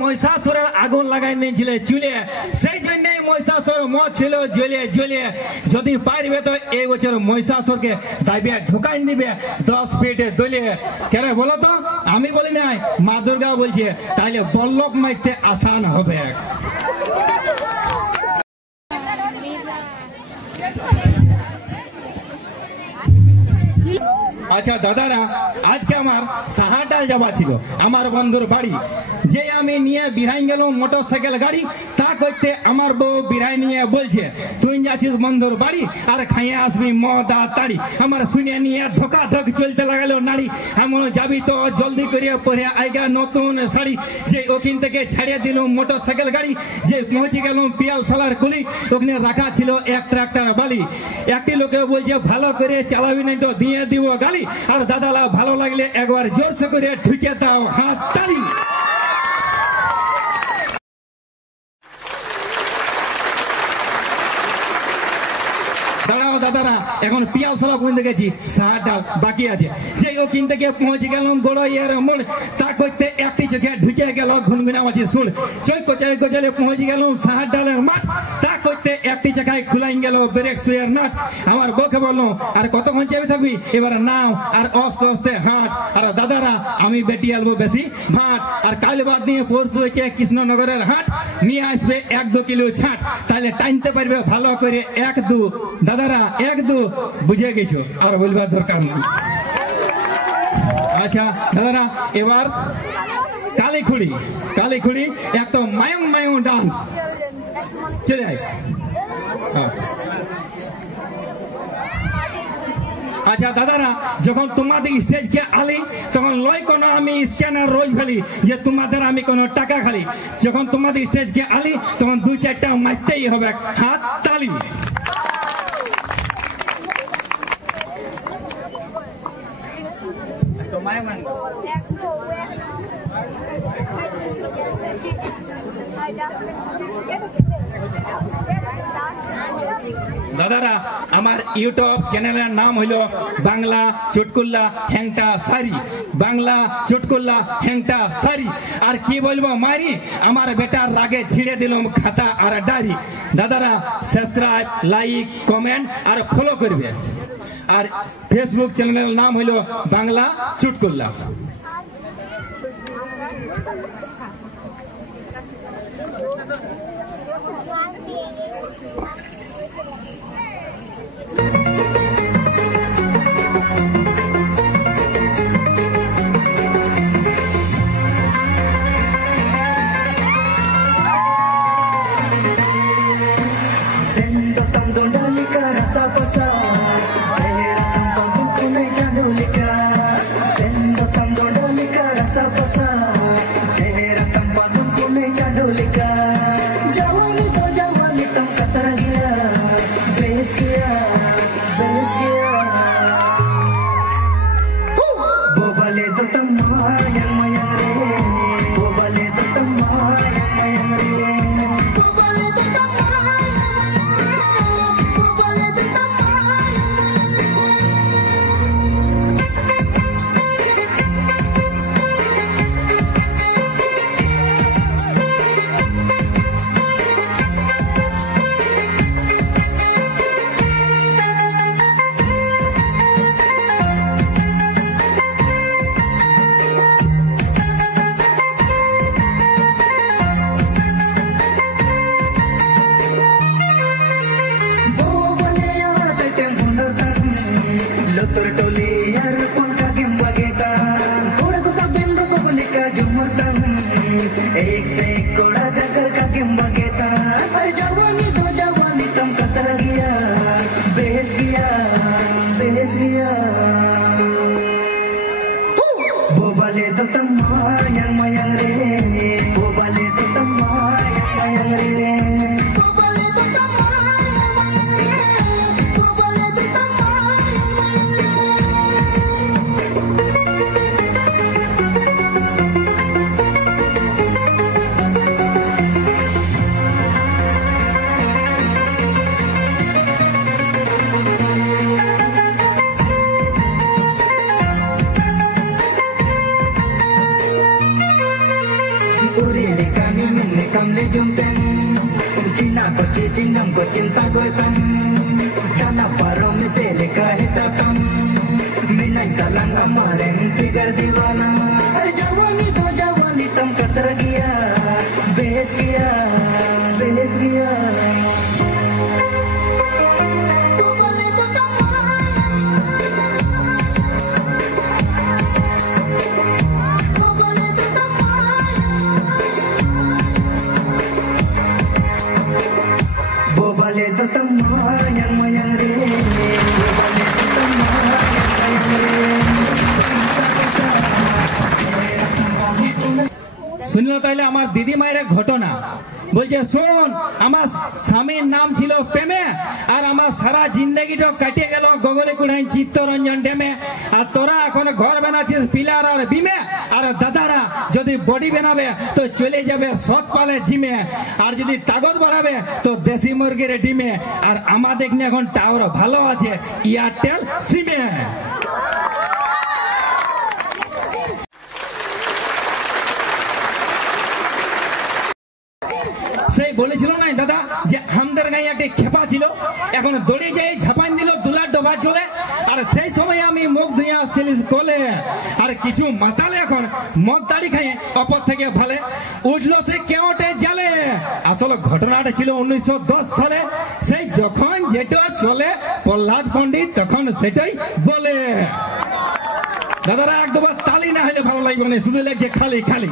মহিষাসুরের আগুন লাগাই নিয়েছিল চুলে, সেই জন্যই মহিষাসুর মদ ছিল জ্বলিয়ে জ্বলিয়ে। যদি পারবে তো এই বছর মহিষাসুরকে দাইবে ঢুকাই দিবে 10 ফিট দলিয়ে। কেন বলো তো? আমি বলি নাই, মা দুর্গা বলছে, তাহলে বল্লভ মাইতে আসান হবে। আচ্ছা দাদারা, আজকে আমার সাহাটাল যাওয়া ছিল আমার বন্ধুর বাড়ি, যে আমি নিয়ে বিরাই গেলাম মোটর সাইকেল গাড়ি। তা করতে আমার বউ বিরাই নিয়ে বলছে, তুই যাচ্ছিস বন্ধুর বাড়ি আর খাইয়ে আসবি মদ আর তাড়ি। আমার শুনে নিয়ে ধোকা ধক চলতে লাগালো নারী। এমন যাবি তো জলদি করে পরে আইগা নতুন শাড়ি। যে ওখান থেকে ছাড়িয়ে দিল মোটর সাইকেল গাড়ি, যে পৌঁছে গেল পিয়াল সালার কুলি। ওখানে রাখা ছিল এক ট্রাক্টর বালি। একটি লোকে বলছে, ভালো করে চালাবি নাই তো দিয়ে দিব গালি। আর দাদালা ভালো লাগলে একবার জোরসে করে ঢুকে দাও হাত তালি। দাঁড়াও দাদারা, এখন পিয়াল সালা পর্যন্ত গেছি, সাহাটা বাকি আছে। যে ওখান থেকে পৌঁছে গেলাম গড়াইয়ের মোড়। তা করতে একটি চোখে ঢুকে গেল ঘুনঘুনা মাছি সুর। চৈ কোচালে কোচালে পৌঁছে গেলাম সাহার ডালের মাঠ। তা করতে একটি চাকায় খুলাই গেল ব্রেক সুয়ের নাট। আমার বউকে বললো, আর কতক্ষণ চেপে থাকবি, এবার নাও আর অস্তে অস্তে হাট। আর দাদারা, আমি বেটি আলবো বেশি ভাট। আর কাল বাদ দিয়ে পরশু হয়েছে কৃষ্ণনগরের হাট। নিয়ে আসবে 1-2 কিলো ছাট, তাহলে টানতে পারবে ভালো করে 1-2। দাদারা 1-2 বুঝে গেছো, আর বলবার দরকার নেই। আচ্ছা দাদারা, এবার কালীখুড়ি কালীখুড়ি একটা মায়ং মায়ং ডান্স চলে যায়। আচ্ছা দাদারা, যখন তোমাদের স্টেজকে আলি, তখন লয় কোনো আমি স্ক্যানার রোজ ফেলি যে তোমাদের আমি কোনো টাকা খালি। যখন তোমাদের স্টেজকে আলি, তখন 2-4টা মারতেই হবে হাত তালি। দাদারা, আমার ইউটিউব চ্যানেলের নাম হলো বাংলা চুটকুল্লা হ্যাংটা সারি। বাংলা চুটকুল্লা হ্যাংটা সারি। আর কি বলবো মারি, আমার বেটার রাগে ছিঁড়ে দিলাম খাতা আর ডায়েরি। দাদারা, সাবস্ক্রাইব, লাইক, কমেন্ট আর ফলো করবে। আর ফেসবুক চ্যানেলের নাম হলো বাংলা চুটকুল্লা। kami menikam le jumpen Cina ko cicingam ko cinta goitan Dana paro misele kahitatam Minai kalang amareng pigar diwana Jawani tam katra gaya Behes gaya Bobale to tamayang mayang re Bobale to tamayang mayang re শুনলো তাইলে আমার দিদি মায়ের ঘটনা বলছে শোন আমার স্বামীর নাম ছিল প্রেমে আর আমার সারা জিন্দগিটা কাটিয়ে গেল গগলে কুড়াই চিত্তরঞ্জন ডেমে আর তোরা এখন ঘর বানাচ্ছিস পিলার আর বিমে আর দাদারা যদি বডি বানাবে তো চলে যাবে সৎপালে জিমে আর যদি তাগত বাড়াবে তো দেশি মুরগির ডিমে আর আমাদের এখন টাওয়ার ভালো আছে এয়ারটেল সিমে সেই বলেছিল না দাদা যে আমাদের গায়ে একটা খেপা ছিল এখন দড়ি যাই ঝাপান দিল দুলার ডোবা চলে আর সেই সময় আমি মুখ ধুয়ে আসছিলিস কোলে আর কিছু মাতালে এখন মদ দাড়ি খাই অপর থেকে ভালে উঠলো সে কেওটে জালে আসলে ঘটনাটা ছিল 1910 সালে সেই যখন যেটা চলে প্রহ্লাদ পণ্ডিত তখন সেটাই বলে দাদারা একদম তালি না হলে ভালো লাগবে না শুধু লাগছে খালি খালি